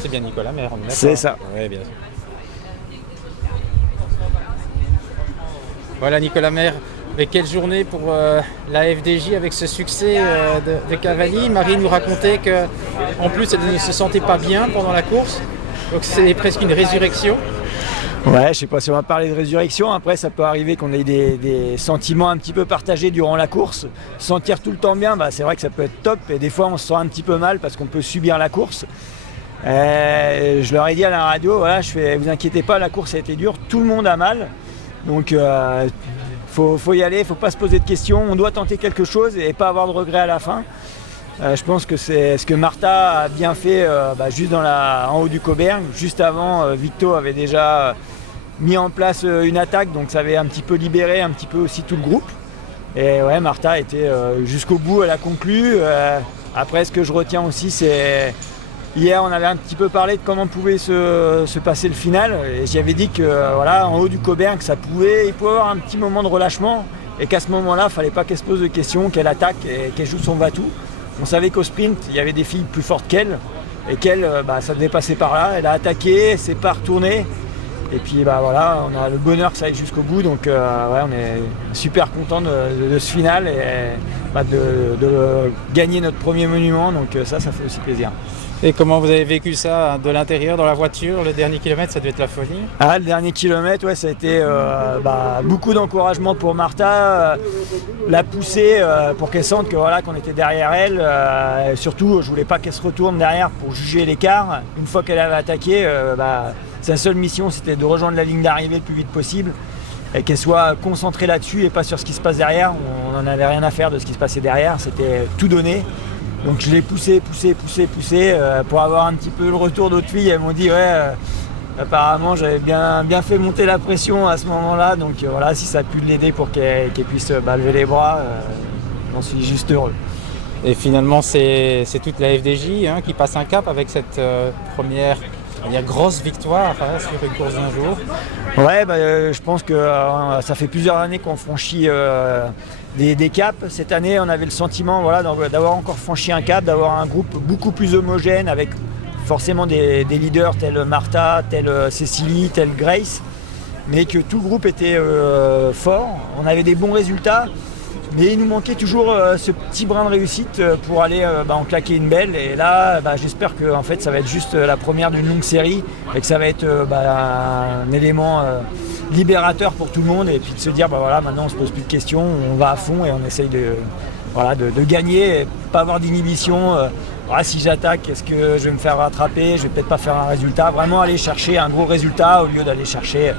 C'est bien Nicolas Maire, on est d'accord. C'est ça. Oui, bien sûr. Voilà Nicolas Maire. Mais quelle journée pour la FDJ avec ce succès de Cavalli. Marie nous racontait qu'en plus elle ne se sentait pas bien pendant la course. Donc c'est presque une résurrection. Ouais, je sais pas si on va parler de résurrection. Après, ça peut arriver qu'on ait des sentiments un petit peu partagés durant la course. Se sentir tout le temps bien, c'est vrai que ça peut être top. Et des fois, on se sent un petit peu mal parce qu'on peut subir la course. Je leur ai dit à la radio, voilà, vous inquiétez pas, la course a été dure, tout le monde a mal. Donc, faut y aller, faut pas se poser de questions. On doit tenter quelque chose et pas avoir de regrets à la fin. Je pense que c'est ce que Martha a bien fait juste en haut du Cauberg. Juste avant, Victo avait déjà mis en place une attaque, donc ça avait un petit peu libéré un petit peu aussi tout le groupe. Et ouais, Martha était jusqu'au bout, elle a conclu. Après, ce que je retiens aussi, c'est hier, on avait un petit peu parlé de comment pouvait se passer le final. Et j'avais dit que en haut du Cauberg, il pouvait y avoir un petit moment de relâchement. Et qu'à ce moment-là, il ne fallait pas qu'elle se pose de questions, qu'elle attaque et qu'elle joue son va-tout. On savait qu'au sprint, il y avait des filles plus fortes qu'elle. Et qu'elle, ça devait passer par là. Elle a attaqué, elle s'est pas retournée. Et puis on a le bonheur que ça aille jusqu'au bout. Donc on est super content de ce final et de gagner notre premier monument. Donc ça fait aussi plaisir. Et comment vous avez vécu ça de l'intérieur, dans la voiture? Le dernier kilomètre, ça devait être la folie. Le dernier kilomètre, ouais, ça a été beaucoup d'encouragement pour Martha, la pousser pour qu'elle sente qu'on était derrière elle. Surtout, je voulais pas qu'elle se retourne derrière pour juger l'écart. Une fois qu'elle avait attaqué, sa seule mission, c'était de rejoindre la ligne d'arrivée le plus vite possible et qu'elle soit concentrée là-dessus et pas sur ce qui se passe derrière. On n'en avait rien à faire de ce qui se passait derrière, c'était tout donné. Donc je l'ai poussé pour avoir un petit peu le retour d'autres filles. Elles m'ont dit apparemment j'avais bien fait monter la pression à ce moment-là. Donc si ça a pu l'aider pour qu'elle puisse lever les bras, j'en suis juste heureux. Et finalement c'est toute la FDJ qui passe un cap avec cette première grosse victoire sur une course d'un jour. Ouais, je pense que ça fait plusieurs années qu'on franchit des caps. Cette année, on avait le sentiment d'avoir encore franchi un cap, d'avoir un groupe beaucoup plus homogène avec forcément des leaders tels Martha, tels Cécilie, tels Grace, mais que tout le groupe était fort. On avait des bons résultats, mais il nous manquait toujours ce petit brin de réussite pour aller en claquer une belle. Et là, j'espère que en fait, ça va être juste la première d'une longue série et que ça va être un élément libérateur pour tout le monde. Et puis de se dire, maintenant on se pose plus de questions, on va à fond et on essaye de gagner et pas avoir d'inhibition. Si j'attaque, est-ce que je vais me faire rattraper? Je vais peut-être pas faire un résultat. Vraiment aller chercher un gros résultat au lieu d'aller chercher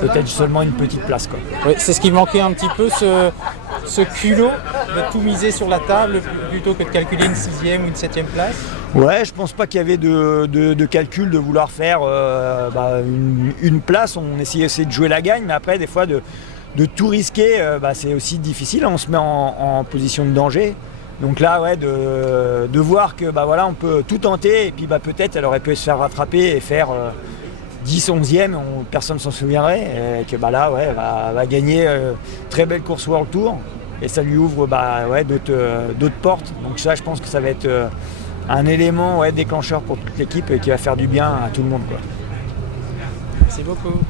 peut-être seulement une petite place, quoi. Oui, c'est ce qui manquait un petit peu, ce culot de tout miser sur la table plutôt que de calculer une 6e ou une 7e place. Ouais, je pense pas qu'il y avait de calcul de vouloir faire une place. On essayait de jouer la gagne, mais après des fois de tout risquer, c'est aussi difficile. On se met en position de danger. Donc là, de voir que on peut tout tenter et puis peut-être elle aurait pu se faire rattraper et faire 10, 11e, personne ne s'en souviendrait, et que elle va gagner très belle course World Tour et ça lui ouvre d'autres portes. Donc ça, je pense que ça va être un élément déclencheur pour toute l'équipe et qui va faire du bien à tout le monde, quoi. Merci beaucoup.